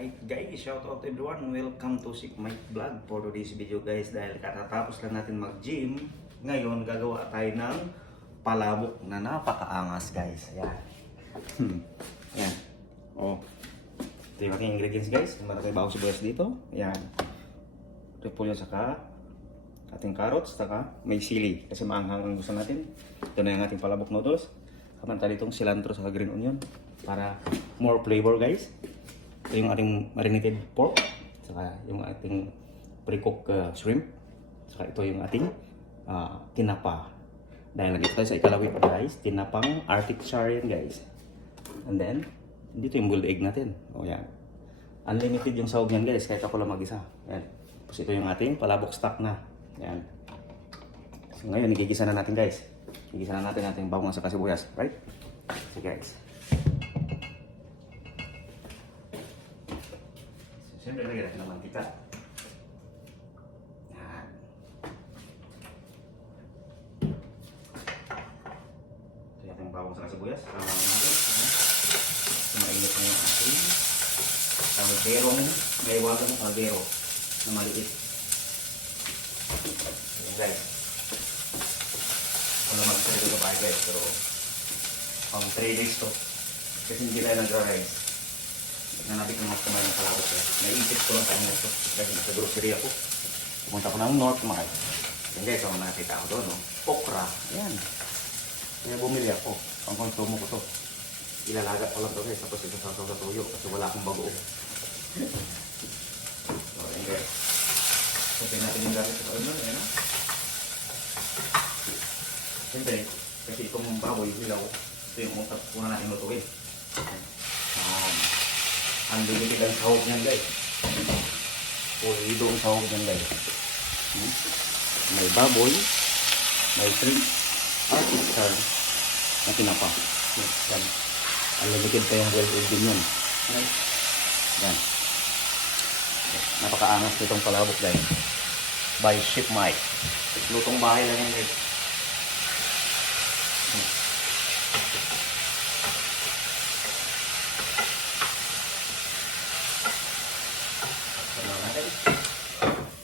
Alright guys, shout out everyone. Welcome to Sick Mike Vlog for today's video guys. Dahil katatapos lang natin mag-gym, ngayon gagawa tayo ng palabok na napakaangas guys. Ayan. Ayan. Oh. Ito yung ating ingredients guys. Meron tayo bawang sibuyas dito. Ayan. Repolyo saka ating carrots, saka may sili. Kasi maanghang ang gusto natin. Ito na yung ating palabok noodles. Kaman tayo itong cilantro saka green onion. Para more flavor guys. Ito yung ating marinated pork, saka yung ating pre-cooked shrimp, saka ito yung ating tinapa. Dahil nandito tayo sa ikalawin guys, tinapang Arctic char yan guys. And then, dito yung boiled egg natin. O yan. Unlimited yung sahog yan guys, kahit ako lang mag-isa. Yan. Tapos ito yung ating palabok stock na. Yan. So ngayon, igigisa na natin guys. Igigisa na natin ating bawang sa sibuyas. Right? So guys. Siyempre, lagyan natin ng mantika. Yan. Ito yung ating bawang sa sibuyas. Tama natin. Mainit na yung ating kalderong, may wagang kaldero na maliit. Ayan guys. Wala mag-sarito sa bahay guys, pero pang 3 days to. Kasi hindi tayo nag-rice. Nanabit ng mga kumain ng palabok eh. Naisip ko lang tayo nito. Kasi nasa grocery ako. Pumunta ko ng north kumain. Yan guys, ang nakita ko doon. No? Okra. Ayan. Kaya bumili ako. Ang konsumo ko to. Ilalaga ko lang to guys. Tapos ito sa tuyo. Kasi wala akong bagoong. So, ayan guys. Sabihin natin yung gamit sa ano. Ayan o. Siyempre, kasi itong baboy, hilaw. Ito yung una natin lutuin. Unlimited ang sahog niyan guys. Pulido ang sahog niyan guys. May baboy, may shrimp, Arctic char na tinapa. Yan. Unlimited pa yung boiled egg din yun. Yan. Napakaangas nitong palabok guys. By Chef Mike. Lutong bahay lang yan guys.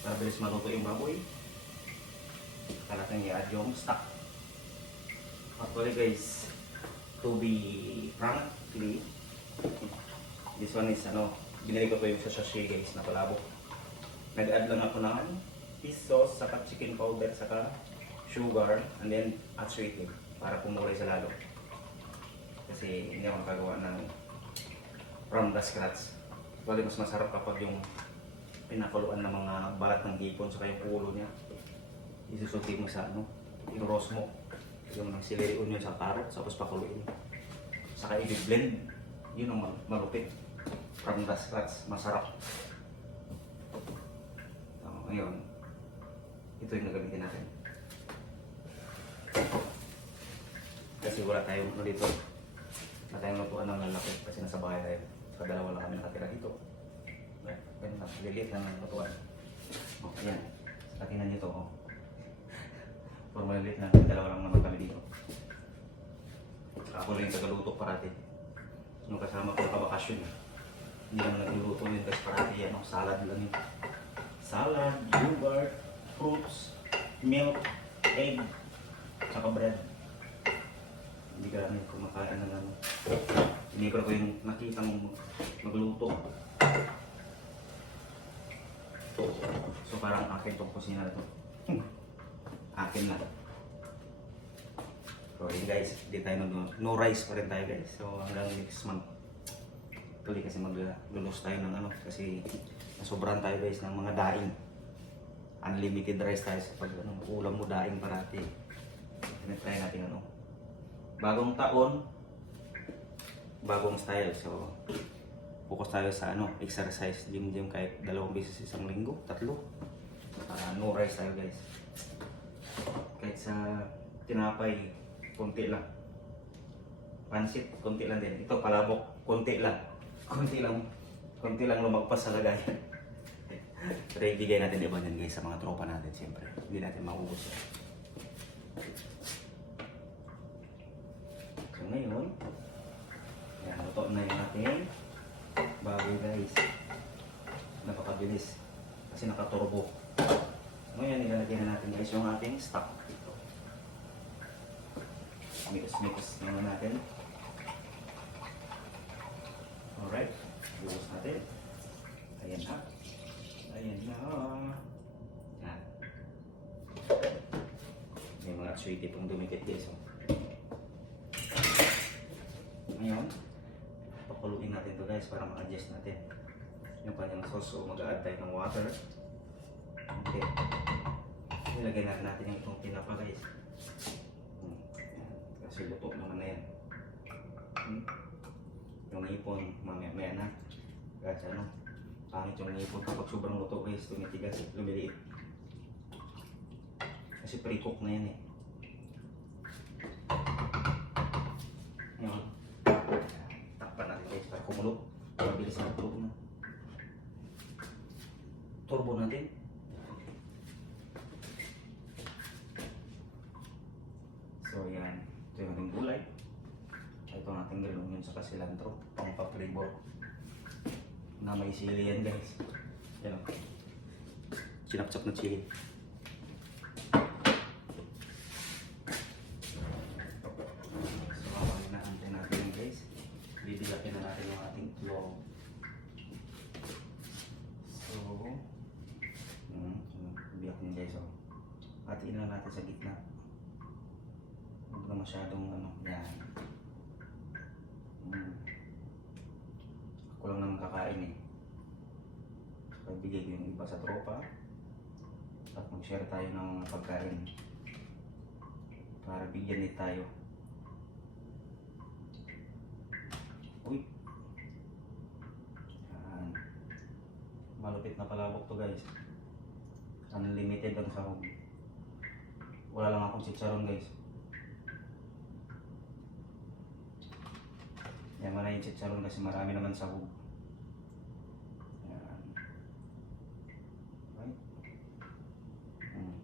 Mabilis maluto yung baboy. Saka natin i-add yung stock. Actually guys, to be frankly, this one is binili ko to yung sa sachet guys na palabok. Nag-add lang ako ng fish sauce, saka chicken powder, saka sugar, and then add sweetening para pumulay sa lalo. Kasi hindi ako nakagawa ng from the scratch. Actually mas masarap kapag yung pinakuluan ng mga balat ng hipon sa yung ulo niya. Isusuti mo sa i-roast mo yung ng celery onion sa carrot, tapos pakuluin. Saka i-blend, yun ang malupit. From the scratch, masarap. So, ngayon, ito yung gagamitin natin. Kasi wala tayong dito. Wala tayong lutuan ng lalaki kasi nasa bahay tayo. Sa dalawa lang kami nakatira dito. Ganun na, lilit lang ang lutuan. O, ayan. Sa tingnan nyo ito, o. Puro malilit na, dalawa lang naman kami dito. Ako lang yung tagaluto parati. Nung kasama ko kabakasyon. Hindi naman nagluluto yun kasi parati yan, salad lang yun. Salad, yogurt, fruits, milk, egg, saka bread. Hindi ka lang kumakain ng ano. Hindi ko yung nakita mong magluto. So parang akin itong kusina na ito. Akin lang. So yun guys, di tayo no rice pa rin tayo guys. So hanggang next month. Tuloy kasi maglulus tayo ng kasi nasobrahan tayo guys ng mga daing. Unlimited rice tayo sa pag ulam mo daing parati. Tinatry natin bagong taon, bagong style. So focus tayo sa exercise, gym kahit 2 beses isang linggo, 3. No rice tayo guys. Kahit sa tinapay, konti lang. Pansit, konti lang din. Ito palabok, konti lang. Konti lang lumagpas sa lagay. Pero ibigay natin iba dyan guys sa mga tropa natin siyempre. Hindi natin maubos. So ngayon, yan, luto na yung ating baboy guys. mabilis kasi naka-turbo. Ngayon, ilalagay na natin guys yung ating stock dito. Mix naman natin. Alright, buhos natin. Ayan na. Ayan na. Yan. May mga sweetie pong dumikit guys. Ngayon, pakuluin natin to guys para ma-adjust natin yung kanyang sauce. So mag-add tayo ng water. Okay. Ilagay natin yung itong tinapa guys. Kasi luto naman na yan. Yung ipon, mamaya na. Kasi ano, pangit yung ipon kapag sobrang luto guys, tumitigas, lumiliit. Kasi pre-cook na yan eh. Ngayon, takpan natin guys para kumulo. Mabilis na tulo na. Turbo natin. So yan, ito yung ating gulay. Ito ang ating galungan sa cilantro, pang pa-flavor. Na may sili yan guys. Yan o. Sinapsap na chili. So mamaya na antay natin guys. Bibigapin na natin yung ating itlog. So, biyak niya guys o. Hatiin lang natin sa gitna. Huwag na masyadong ano, yan. Ako lang naman kakain eh. Pagbigay ko yung iba sa tropa. At mag-share tayo ng pagkain. Para bigyan din tayo. Uy! Yan. Malupit na palabok to guys. Unlimited ang sahog. Wala lang akong chicharon guys. Yaman na yung chicharon kasi marami naman sahog. Yan. Right? Yan.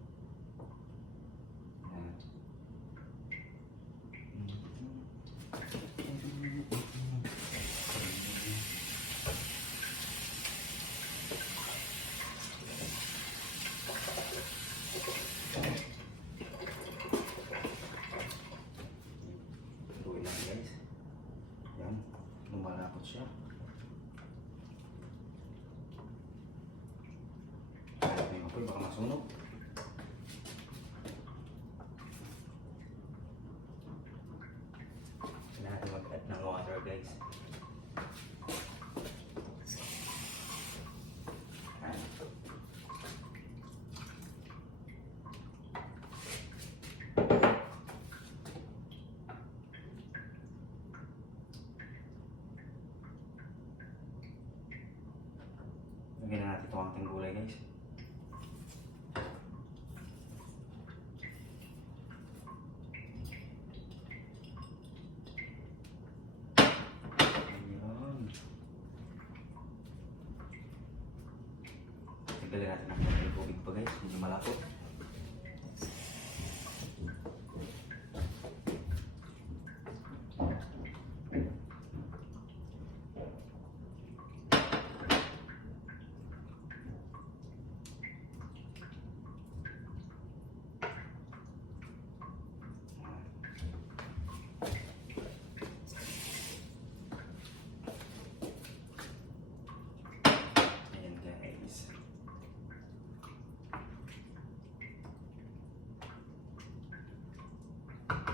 Luin lang guys. Yan, lumalapot siya. Kahit may mapoy, baka masunog. Kailangan natin mag-add ng water guys. Yan. Lagyan na natin itong ating gulay guys. Ayan. Tignan natin ang ating tubig pa guys, hindi malapot. Ayan guys.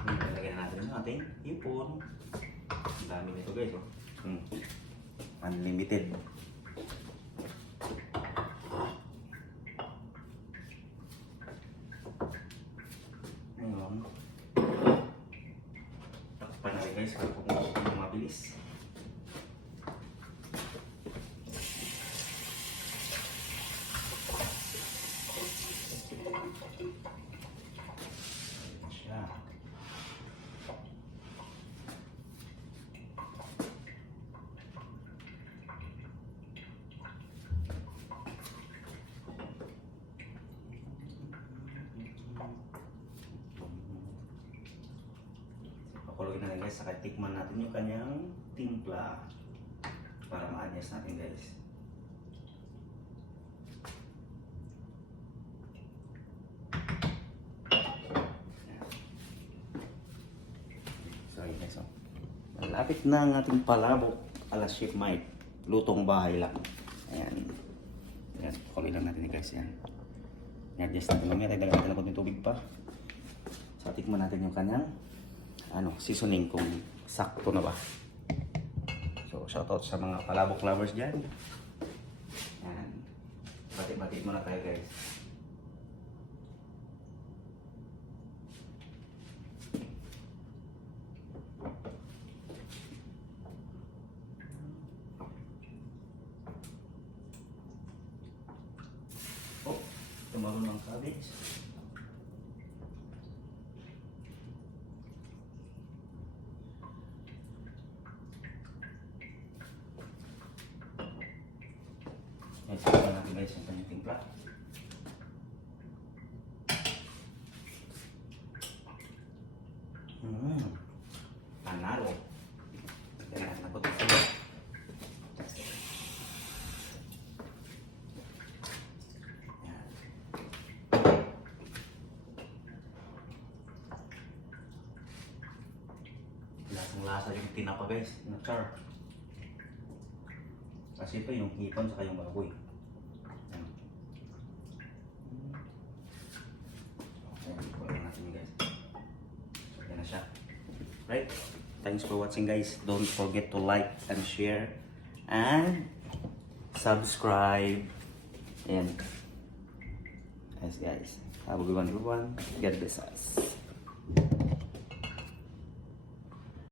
Lagyan natin ang ating ipon. Ang dami nito guys oh. Unlimited. Ngayon, takpan natin guys para kung mabilis. Siya. Pakulogin natin guys, saka tikman natin yung kanyang timpla para ma-adjust natin guys. malapit na ang ating palabok ala shipmite. Lutong bahay lang. Ayan. Ayan, kuloy lang natin guys. Ayan. I-adjust natin. Mamaya tayo dalawa natin ng tubig pa. So, tikman natin yung kanyang seasoning kung sakto na ba. So, shoutout sa mga palabok lovers dyan. Ayan. Bati-bati muna tayo guys. Oh, tumaroon ng cabbage. Ayan, simulan natin guys yung kanyang timpla. Panalo. Yan natin ang puti sila. Lasang lasa yung tinapa guys. Na-char. Kasi ito yung hipon sa yung baboy. Ayan. Ayan, kulang natin guys. So, yan na siya. Right? Thanks for watching guys. Don't forget to like and share and subscribe. And yes guys, have a good one everyone. God bless us.